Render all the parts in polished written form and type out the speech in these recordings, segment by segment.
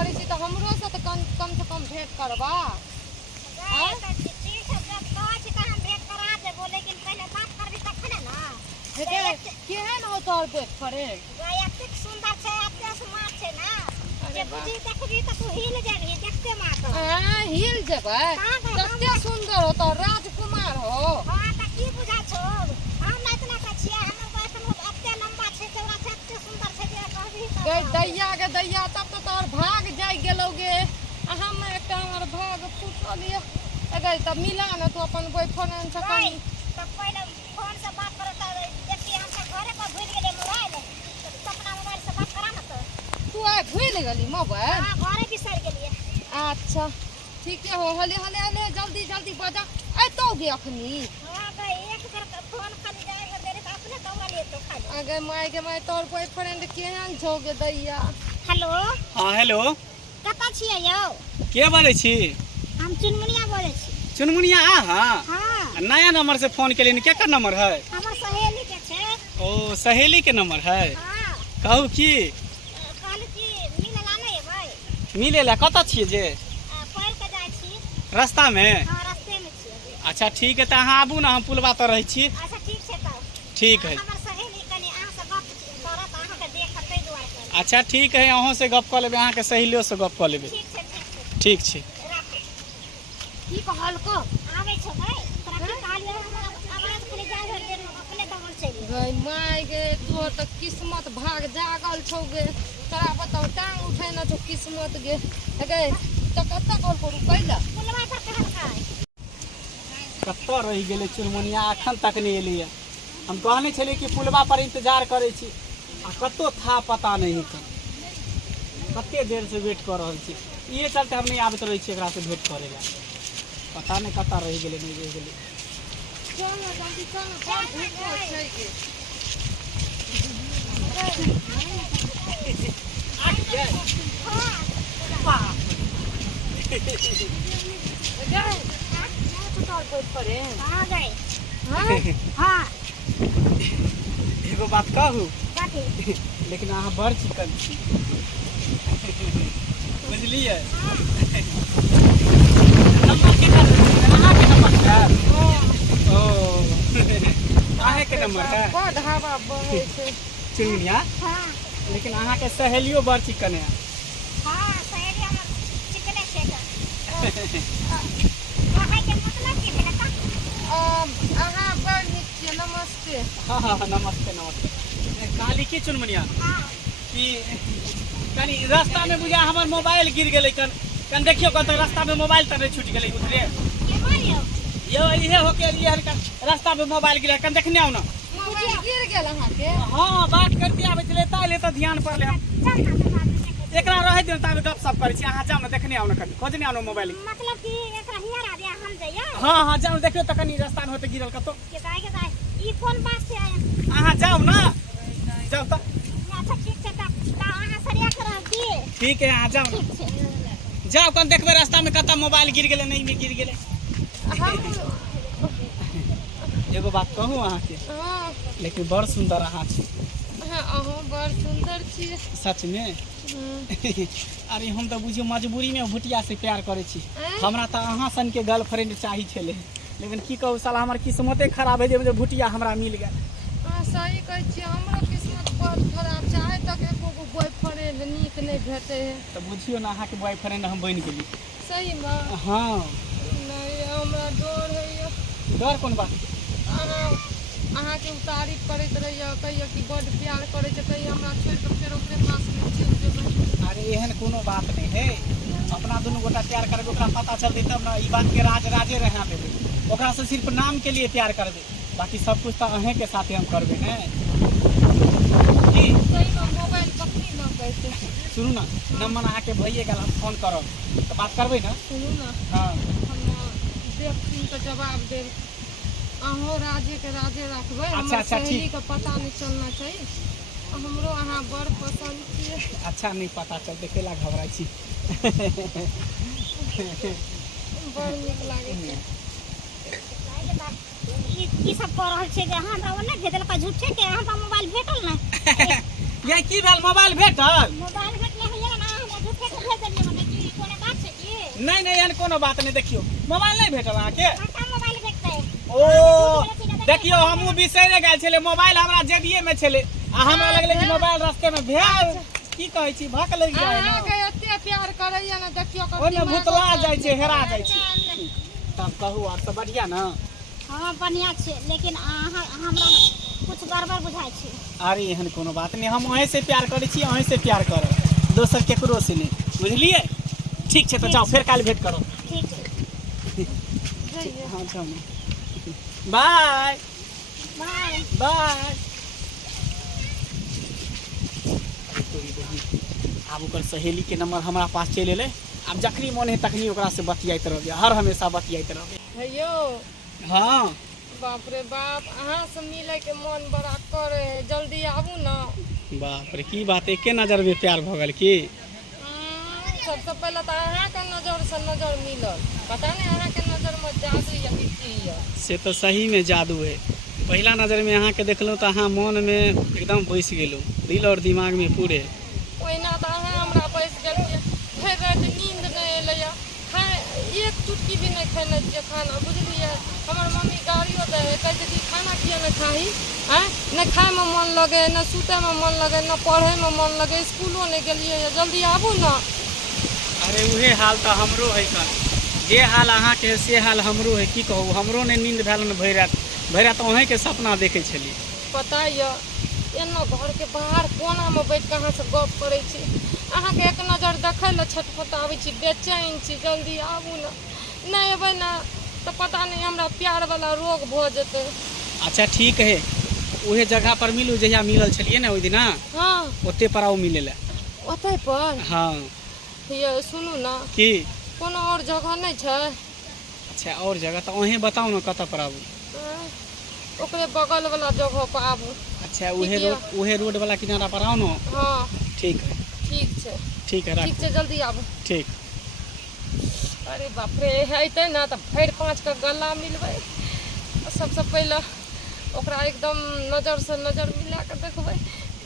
करे छी तो हमरो से तो कम से कम भेंट करबा। केहन हो तोहर बॉयफ्रेंड? सुंदर छै, एते स्मार्ट छै ना जे बुझी देखबी त तू हिल जेबही देखते मात्र। हां हिल जेबै। कते सुंदर हो तो राजकुमार हो। हां त की बुझा छो हम ना इतना का छियै, हमर बॉयफ्रेंड एते लंबा छै, चौड़ा छै, एते सुंदर छै जे कहबी त गई दैया के दैया तब तो तोहर भाग जाय गेलौगे। हम एकटा हमर भाग फूटल ये। गई तब मिला न तू अपन बॉयफ्रेंड से कहीं। तब पहले फोन से बात करो त देखी हम सब घरे पर भूल गेले मोबाइल, तो अपना मोबाइल से बात करा न। तो तू आ भूल गेली मोबाइल? हां घरे बिसर गेलिए। अच्छा ठीक है हो, हले हले हले जल्दी जल्दी बजा अतौगे अखनी। हां गई एक बार फोन खाली जाएगा तेरे तो अपने कमा लिए तो खाली। अगे माय के माय तोर बॉयफ्रेंड केहन छौगे दैया? हेलो हाँ हेलो, कता छियै यौ? के बोले छी? हम चुनमुनिया बोले छी। चुनमुनिया हाँ हां नया नंबर से फोन के लिए केकर नंबर है? हमर सहेली के छै। ओ सहेली के नंबर है। हां कहू की कहल की मिले ला नहीं भाई? मिले ला कत छिए जे? पैर के जाय छी रास्ता में? हां रास्ते में छी। अच्छा ठीक है, तो अहाँ आबू ना, हम पुलवा तर रहे छी। अच्छा ठीक छै तब। ठीक है। हमर सहेली कनी अहाँ से गप करत, अहाँ के देखत तै दुआरे। अच्छा ठीक है, अहों से गप कर लेबे, अहाँ के सहेलियो से गप कर लेबे। ठीक छै ठीक छै ठीक छै। राखू। की कहल को? आबै छ भाई तोरा की कहलियो हमरा आवाज खाली जाय घर देर में अपने दमन चली। गई माय गे तोर तो किस्मत भाग जागल छौगे। तोरा बताओ टांग उठे न तो किस्मत गे। गे तो कत्ता कॉल करू कैला? पुलवा पर कहल काय कत्ता रही गेले चुनमुनिया, अखन तक नहीं एलिए। हम कहने छलिए कि पुलवा पर इंतजार करे छी, आ कत्तो था पता नहीं था। कत्ते देर से वेट कर रहल छी, ये चलते हम नहीं आबत रही छी एकरा से भेंट करे ला। पता नहीं कत्ता रही गेले नहीं रही गेले। चल जल्दी चल बहुत भूख छै गे। आ गए हां गे तो तोर बॉयफ्रेंड? हां गए हां हां एगो बात कहू, बाकी लेकिन अहाँ बड़ चिकन छी, बुझलिए? नंबर के अहाँ के नंबर है? ओ अहाँ के नंबर है? बड़ हवा बहे छै। चुनमुनिया हां लेकिन अहाँ के सहेलियो बड़ चिकन है। हां सहेली हमर चिकने छै का। कहै के मतलब की भेलै का? अहाँ बड़ नीक छियै, नमस्ते। हाँ हाँ हाँ, नमस्ते नमस्ते। कहली की चुनमुनिया हां कि कनी रास्ता में बुझा हमर मोबाइल गिर गेलै, कन देखियो कत रास्ता में मोबाइल तर छूट गेलै उधरे। के मारियो यो इहे हो के लिए हल्का रास्ता में मोबाइल गिरा, कन देखने आओ ना। मोबाइल गिर गेल अहाँ के? हाँ बात करते आबे चले ताले तो ध्यान पड़ले हम। चल ना एकरा रहे दियौ ताबे गपशप करै छी, अहाँ जाउ ना देखने आओ ना, कनी खोजने आओ ना मोबाइल। मतलब कि एकरा हियर आ दिया हम जइयो। हाँ हाँ जाउ देखियो त कनी रास्ता में होते गिरल कतो। के जाए ई कोन बात से आया? अहाँ जाउ ना, जाउ त। अच्छा ठीक छै त अहाँ सरिया के रह दिए। ठीक है अहाँ जाउ ना, ठीक छै जाउ कन देखबे रास्ता में कत मोबाइल गिर गेलै नहीं में गिर गेलै। एगो बात कहू अहाँ के, हाँ लेकिन बड़ सुंदर अहाँ छी। अहाँ बड़ सुंदर छियै। सच में? अरे हम तो बुझियो मजबूरी में भुटिया से प्यार करे छी। हमरा तो अहाँ सन के गर्लफ्रेंड चाही छले, लेकिन की कहू साला हमर किस्मते खराब है जे भुटिया हमरा मिल गया। हाँ सही कहै छियै, हमरो किस्मत बड़ खराब छै। आइ तक एको गो बॉयफ्रेंड नीक नहीं भेटै है। तो बुझियो ना अहाँ के बॉयफ्रेंड हम बन गेली। सही में? हाँ नहीं हमरा डर है। डर कोन बात? अहाँ के तारीफ करैत रहिए, कहियो कि बड़ प्यार करे छै, कहियो हमरा छोड़ के फेर ओकरे पास में चल जेबै। अरे एहन कोनो बात नहीं है, अपना दोनों गोटा प्यार करबे, ओकरा पता चलते तब ना, ई बात के राज राजे रहा देबे। ओकरा से सिर्फ नाम के लिए प्यार करबे, बाकी सब कुछ तो अहें के साथे हम करबे ने। की सही में मोबाइल कखनी न कहते। सुनू ना, नंबर अहाँ के भइए गेल, हम फोन करब तो बात करबे ना। सुनू ना, हाँ हम देख सुन के जवाब देब। अहों राजे के राजे रखबै। हमर सहेली के पता नहीं चलना चाहिए। हमरो अहाँ बड़ पसंद छियै। अच्छा नहीं पता चल, देखेला घबराई छी। बड़ नीक लागे छै। ई सब कर रहल छै जे हमरा ओने भेजल का झूठे के हमरा मोबाइल भेटल ना। ये की भेल मोबाइल भेटल? मोबाइल भेटले है ना, हमरा झूठे के भेजल नहीं नहीं एहन कोनो बात नहीं। देखियो मोबाइल नहीं भेटल अहाँके? बड़का मोबाइल भेटतै। ओ देखियो हमहूँ बिसैरे गेल छलै, मोबाइल हमरा जेबिये में छलै आ हमरा लगलै कि मोबाइल रास्ते में भेल। की कहै छी भक लग जाय ना। अहाँके एते प्यार करैया ना, देखियो ओने भुतला जाइ छै, हेरा जाइ छै। तब कहू और सब बढ़िया ना? हाँ बढ़िया छै, लेकिन अहाँ हमरा कुछ गड़बड़ बुझाइ छै। अरे एहन कोनो बात नहीं, हम अहीं से प्यार करै छी, अहीं से प्यार करब, दोसर केकरो से नहीं, बुझलिए? ठीक छै तो जाओ, फिर काल भेंट करो। ठीक छै। हाँ जाओ। बाय बाय। बाय। आब ओकर सहेली के नंबर हमरा पास चलि एलै, आब जखनी मन है तखनी ओकरा से बतियाइत रहबै, हर हमेशा बतियाइत रहबै। हेयो हाँ बाप रे बाप, अहाँ से मिले के मन बड़ा करे है, जल्दी आबू ना। बाप रे की बात, एके नजर में प्यार भ गेल की? सबसे पहले तो अहाँ के नजर से नजर मिलल, पता नहीं अहाँ के नजर में जादू या मिट्टी है। से तो सही में जादू है। पहला नजर में अहाँ के देखलहुँ तो अहाँ मन में एकदम बैस गेलहुँ, दिल और दिमाग में पूरे। ओहिना तो अहाँ हमरा बैस गेलिए, भरि राति नींद नहीं एलैया, खाए एक चुटकी भी नहीं खेने छियै खाना, बुझलिए? हमर मम्मी गाड़ियो दे कहै छै कि खाना किया नहीं खाही, हैं नहीं खाए में मन लगे, न सुते में मन लगे, न पढ़े में मन लगे, स्कूलो नहीं गेलिए, जल्दी आबू ना। अरे उहे हाल तो हमरो है कन, जे हाल अहाँ के से हाल हमरो है। की कहू, हमरो ने नींद भेल न भरि रात अहीं के सपना देखे छली। पता ये एना घर के बाहर कोना में बैठ के अहाँ से गप करे छी, अहाँ के एक नजर देखे ला छटपटाबै छी, बेचैन छी, जल्दी आबू ना। नहीं अबै ना तो पता नहीं हमरा प्यार वाला रोग भ जेतै। अच्छा ठीक है, उहे जगह पर मिलू जहिया मिलल छलिए ना ओहि दिन, हाँ ओते पर आओ मिले ला। ओतै पर? हाँ ये सुनू ना, की कोनो और जगह नहीं छै? अच्छा और जगह तो अहीं बताओ ना कतऽ पर आबू। ओकरे बगल वाला जगह पर आबू। अच्छा उहे रोड वाला किनारा पर आओ ना। हाँ ठीक है ठीक छै, ठीक है, ठीक रख। छै, जल्दी आबू। ठीक। अरे बाप रे, अयतै ना तो भरि पाँच के गला मिलबै। सबसे पहले ओकरा एकदम नजर से नजर मिला के देखबै।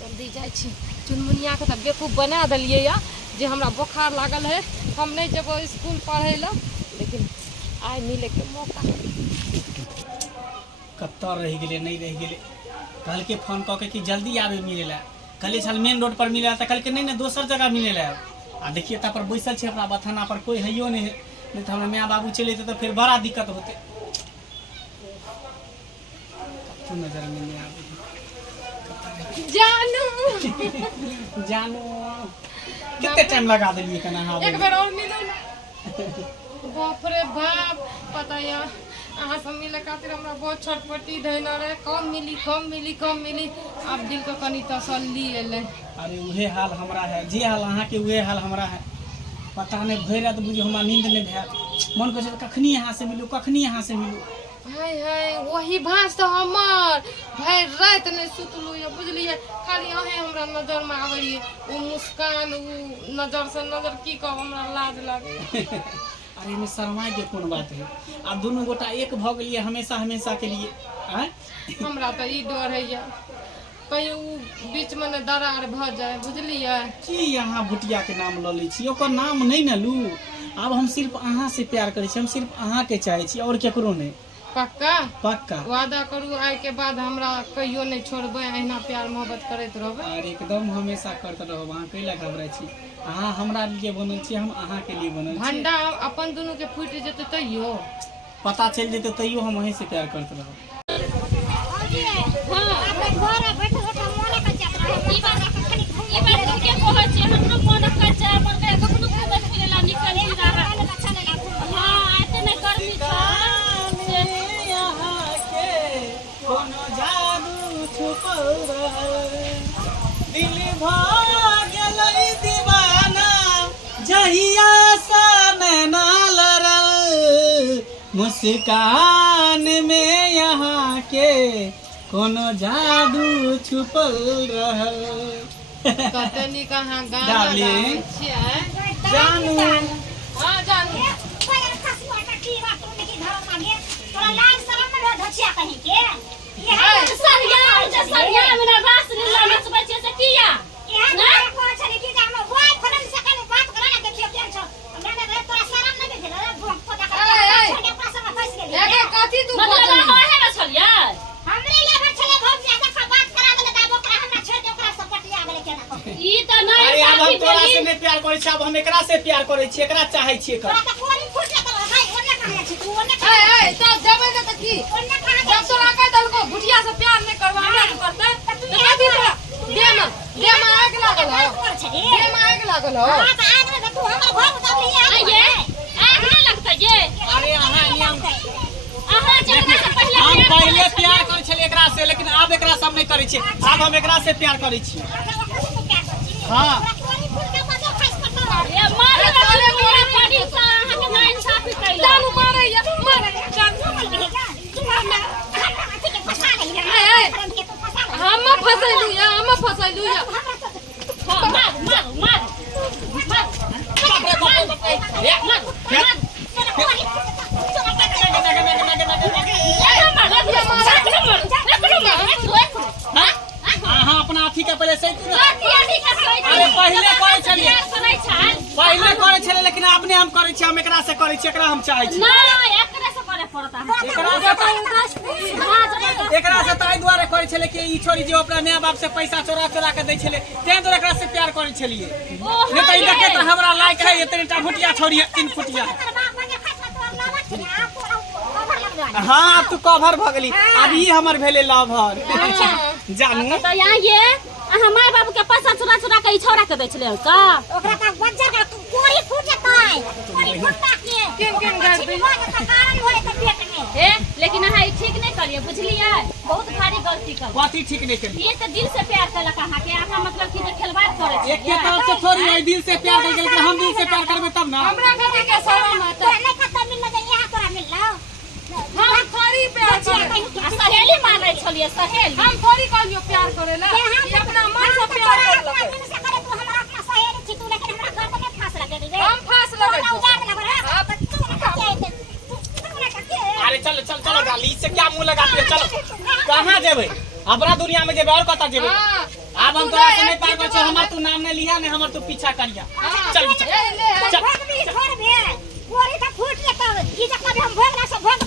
जल्दी जाइ छी, चुनमुनिया के तो बेवकूफ बना देलिए या जे हमरा बोखार लागल है, हम नहीं जेबो स्कूल पढ़े ला, लेकिन आइ मिले के मौका। कत्ता रह गेले, नहीं रह गेले, कल के फोन कऽ के कि जल्दी आबे मिले ला, कल छल मेन रोड पर मिले ला, कल के नहीं ना दोसर जगह मिले ला। आ देखिए ता पर बैसल छै अपना बथाना पर, कोई हैयो नहीं है, नहीं तो हमरा माँ बाबू चले तो फिर बड़ा दिक्कत होते। नजर में नहीं आवे जानू जानू कितने टाइम लगा दिलिए कना हाँ एक बार और मिलो ना। बाप रे बाप, पता या अहाँ से मिले खातिर हमरा बहुत छटपटी धैना रहे, कम मिली कम मिली कम मिली, अब दिल को कनी तसल्ली एले। अरे उहे हाल हमरा है, जे हाल अहाँ के उहे हाल हमरा है। पता नहीं भरि रात बुझियो हमरा नींद नहीं भेल, मन कहै छै कखनी यहाँ से मिलू, कखनी यहाँ से मिलू। हाय हाय वही भास तो हमर भरि रात नहीं सुतलू या, बुझलिए? खाली अहें हमरा नजर में आबैए, वो मुस्कान, वो नजर से नजर, की कहब हमरा लाज लागे। अरे में शर्मा के कौन बात है, अब दोनों गोटा एक भ गेलिए हमेशा हमेशा के लिए। आँय? हमरा तो ई डर है या कहीं उ बीच में न दरार भ जाए, बुझलिए? की यहाँ भुटिया के नाम ल लै छी, ओकर नाम नहीं न लू। अब हम सिर्फ अहाँ से प्यार करै छी, हम सिर्फ अहाँ के चाहे छी और केकरो नहीं। पक्का पक्का वादा करू आइ के बाद हमरा कहियो नहीं छोड़बै, अहिना प्यार मोहब्बत करैत रहबै। और एकदम हमेशा करते रहब। अहाँ कैला घबराइ छी, अहाँ हमरा लिए बनल छी, हम अहाँ के लिए बनल छी। भंडा अपन दुनू के फूट जेतै तैयो पता चल जेतै तैयो हम वहीं से प्यार करते रहब। अपने घर बैठे बैठे मोने का चक्र है, ई बात खाली ई बात के कहै छै, हमरो मन कर छै, मन के कखनो घूमे फिरे ला निकल जा रहा। अच्छा लगा घूम। हां आते ने गर्मी छै, यहाँ के कोनो जादू छुपल रहल, दिल भाग गेलै दीवाना जहिया सा नैना लड़ल, मुस्कान में यहाँ के कोनो जादू छुपल रहल। कतनी कहाँ गाना डार्लिंग। गाबै छियै? जानू हाँ जानू। कोई खसुआ का की बात तुमने की घर मांगे, तोरा लाज शरम में धछिया कहीं के? ये है सरिया में ना रास लीला नचबै छै से किया? ये ना को छले की हम वाई फोन से कने बात करा ना, देखियो केन छ हमरा ने तोरा शरम ई त नहीं अरे अब हम साथी तोरा से बोली नहीं प्यार करे छी, अब हम एकरा से प्यार करे छी, एकरा चाहे छी कर। तोरा त कोरी फूट जात भाई ओने कहां छी तू ओने ए तो जबै न त की ओने कहां जब तोरा कह दलको भुटिया से प्यार नहीं करवा हमरा तो करते तो कथी तोरा दे में आग लागल हो, दे में आग लागल हो। हां त आग में तू हमर घर उतार लिया ये आग नहीं लगता ये अरे अहाँ नियम अहाँ जकरा से पहले हम प्यार पहले करत प्यार करे छलिए एकरा से, लेकिन अब एकरा सब नहीं करे छी, अब हम एकरा से प्यार करे छी। हाँ। कोरी फूट के बजे फस पटा ये मार के पूरा पानी से अहाँ के ना इंसाफी कैला जानू मारे या मारे हम फसैलू या हां मार अहाँ अपना अथी के पहले सही अरे पहले करे छलिए, पहले करे छलिए, लेकिन अपने हम करे छी, हम एकरा से करे छी, एकरा हम चाहे छी। एकरा से ताई द्वारे करे छले कि ई छोरी जो अपना माय बाप से पैसा चोरा के दै छले, तें तो एकरा से प्यार करे छलिए। नहीं तो ई देखे तो हमरा लायक है इतनेटा भुटिया छोरी है, 3 फुटिया। हाँ तू कवर भ गेली, अब ई हमर भेले लवर। जानू तो यहाँ ये हमारे बाबू के पैसा चुरा के ई छोरा के दै छले का ओकरा त बज्जा का कोरी फूट जतै कोरी फूटता के किन कर दी कारण होय त पेट में हे लेकिन अहाँ ई ठीक नहीं करिए बुझलिए बहुत भारी गलती कर बाती ठीक नहीं करी। ये तो दिल से प्यार कलक अहाँ के आका मतलब कि खेलवाड़ करे एक के तरफ से थोड़ी है दिल से प्यार कर गेल, हम दिल से प्यार करबे तब ना। हमरा खातिर के शरम आता नहीं कत मिल जाए यहां तोरा मिल लो हम थोड़ी प्यार करे, सहेली माने छलिए सहेली हम थोड़ी कहलियो प्यार करेला कि अपना मन से प्यार कर दिल से करे तू हमरा अपना सहेली छी तू, लेकिन हमरा घर में फांस लगे रे हम फांस लगे हमरा उजाड़ लगे रे अरे चलो चल चलो गाली से क्या मुंह लगाती है, चलो कहाँ जेबे, अपना दुनिया में जेबे और कता जेबे। अब हम तोरा से नहीं पार कर, हमर तू नाम नहीं लिया, नहीं हमर तू पीछा करिया। चल चल घर में कोरी त फूट जेतौ ई जब हम भोगला से भोग